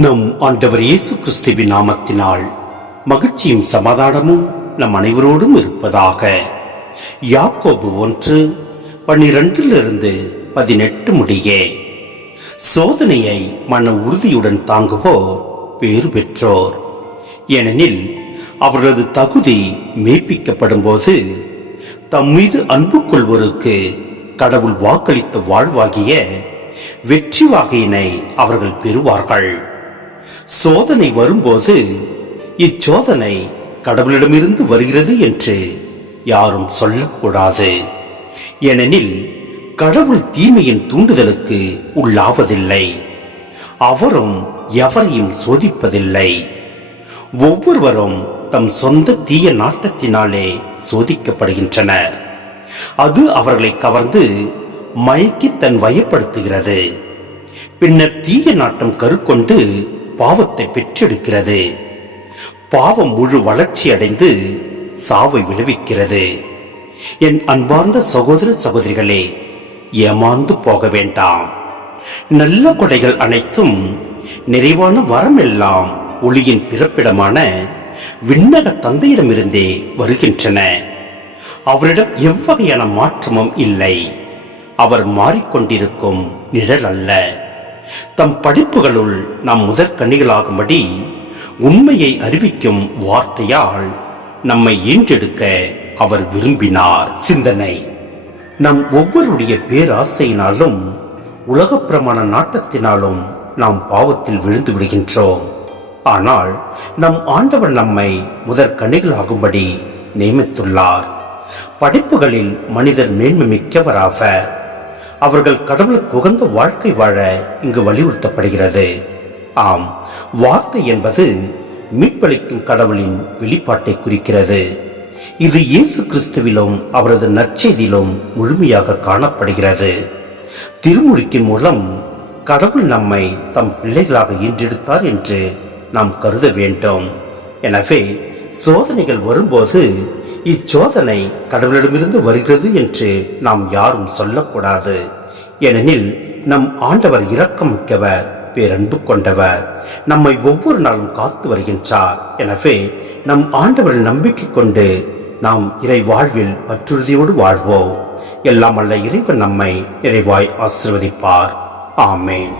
நம் ஆண்டவர் இயேசு கிறிஸ்துவின் நாமத்தினால் மகிழ்ச்சியும் சமாதானமும் நம் அனைவரோடும் இருப்பதாக. யாக்கோபு 1:12-18 முடிய. சோதனையை மன உறுதியுடன் தாங்குவோர் பேறு பெற்றோர். ஏனெனில் அவர்களது தகுதி மெய்ப்பிக்கப்படும் போது தம் மீது அன்பு கொள்வோருக்கு கடவுள் வாக்களித்த வாழ்வாகிய வெற்றி வாகையினை அவர்கள் பெறுவார்கள். சோதனை வரும்போது இச்சோதனை கடவுளிடமிருந்து வருகிறது என்று யாரும் சொல்லக்கூடாது. ஏனெனில் கடவுள் தீமையின் தூண்டுதலுக்கு உள்ளாவதில்லை, அவரும் எவரையும் சோதிப்பதில்லை. ஒவ்வொருவரும் தம் சொந்த தீய நாட்டத்தினாலே சோதிக்கப்படுகின்றனர். அது அவர்களை கவர்ந்து மயக்கி தன் வயப்படுத்துகிறது. பின்னர் தீய நாட்டம் கருக்கொண்டு பாவத்தை பெற்றெடுக்கிறது. பாவம் முழு வளர்ச்சி அடைந்து சாவை விளைவிக்கிறது. என் அன்பார்ந்த சகோதர சகோதரிகளே, ஏமாந்து போக வேண்டாம். நல்ல கொடைகள் அனைத்தும் நிறைவான வரம் எல்லாம் ஒளியின் பிறப்பிடமான விண்ணக தந்தையிடமிருந்தே வருகின்றன. அவரிடம் எவ்வகையான மாற்றமும் இல்லை. அவர் மாறிக்கொண்டிருக்கும் நிழல் அல்ல. தம் படைப்புகளுள் நாம் முதற்கண்ணிகளாகும்படி உண்மையை அறிவிக்கும் வார்த்தையால் நம்மை ஈன்றெடுக்க அவர் விரும்பினார். சிந்தனை: நம் ஒவ்வொருடைய பேராசையினாலும் உலகப்பிரமாண நாட்டத்தினாலும் நாம் பாவத்தில் விழுந்து விடுகின்றோம். ஆனால் நம் ஆண்டவர் நம்மை முதற்கண்ணிகளாகும்படி நியமித்துள்ளார். படைப்புகளில் மனிதர் மேன்மை மிக்கவராவர். அவர்கள் கடவுளுக்கு உகந்த வாழ்க்கை வாழ இங்கு வலியுறுத்தப்படுகிறது. ஆம், வார்த்தை என்பது மீட்பளிக்கும் கடவுளின் வெளிப்பாட்டை குறிக்கிறது. இது இயேசு கிறிஸ்துவிலும் அவரது நற்செய்தியிலும் முழுமையாக காணப்படுகிறது. திருமுழுக்கின் மூலம் கடவுள் நம்மை தம் பிள்ளைகளாக ஈன்றெடுத்தார் என்று நாம் கருத வேண்டும். எனவே சோதனைகள் வரும்போது இச்சோதனை கடவுளிடமிருந்து வருகிறது என்று நாம் யாரும் சொல்லக்கூடாது. ஏனெனில் நம் ஆண்டவர் இரக்கமிக்கவர், பேரன்பு கொண்டவர், நம்மை ஒவ்வொரு நாளும் காத்து வருகின்றார். எனவே நம் ஆண்டவரில் நம்பிக்கை கொண்டு நாம் இறை வாழ்வில் பற்றுறுதியோடு வாழ்வோம். எல்லாம் அல்ல இறைவன் நம்மை நிறைவாய் ஆசீர்வதிப்பார். ஆமேன்.